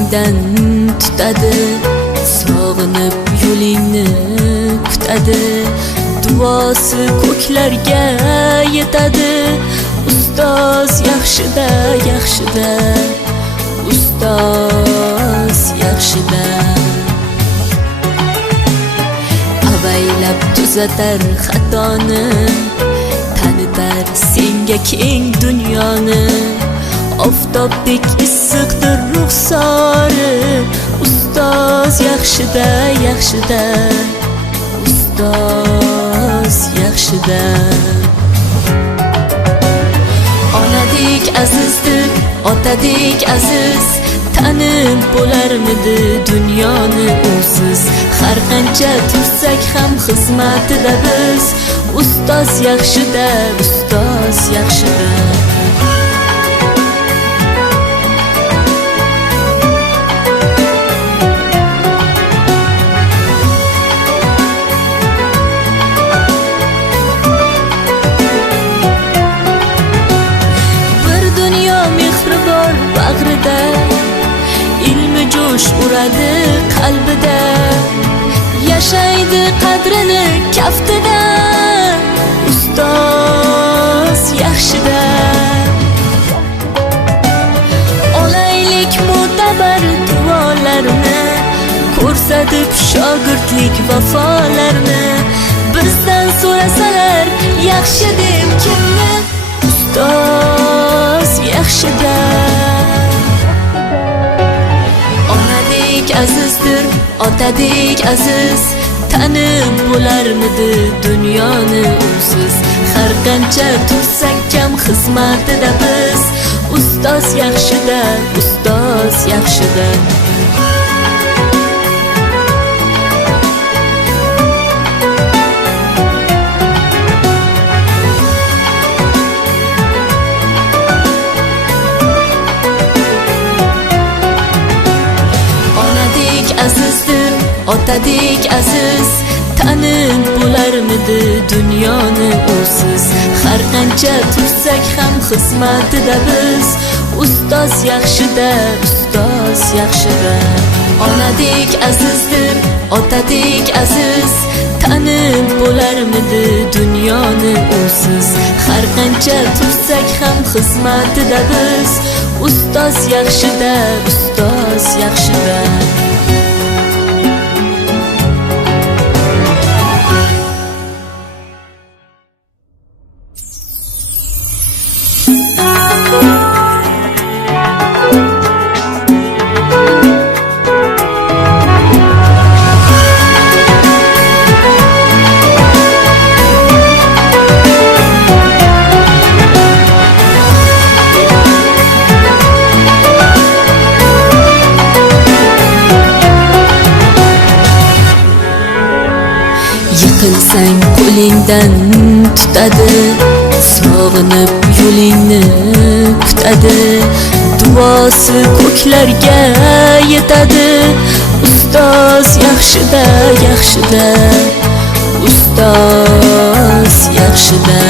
qo'lingdan tutadi, sog'inib yo'lingni kutadi, duosi ko'klarga yetadi. Ustoz yaxshida, yaxshida, ustoz yaxshida. Avaylab tuzatar xatoni, tanitar senga keng dunyoni. Oftobdek issiqdir ruxsori, ustoz yaxshida, yaxshida, ustoz yaxshida. Onadek azizdir, otadek aziz, tanib bo'larmidi dunyoni usiz. Har qancha tursak ham xizmatida biz, ustoz yaxshida, ustoz yaxshida. Bag'rida ilmi jo'sh uradi qalbida, yashaydi qadrini kaftida, ustoz yaxshida. Olaylik mo'tabar duolarni, ko'rsatib shogirdlik vafolarni. Bizdan so'rasalar yaxshi deb kimni, ustoz yaxshida. Azizdir, otadek aziz, tanib bo'larmidi dunyoni usiz. Har qancha tursak kam xizmatida biz, ustoz yaxshida, ustoz yaxshida. Azizdir, otadek aziz, tanib bo'larmidi dunyoni usiz. Har qancha tursak ham xizmatida biz, ustoz yaxshida, ustoz yaxshida. Onadek azizdir, otadek aziz, tanib bo'larmidi dunyoni usiz. Har qancha tursak ham xizmatida biz, ustoz yaxshida, ustoz yaxshida. Yiqilsang qo'lingdan tutadi, sog'inib yo'lingni kutadi, duosi ko'klarga yetadi. Ustoz yaxshida, yaxshida, ustoz yaxshida.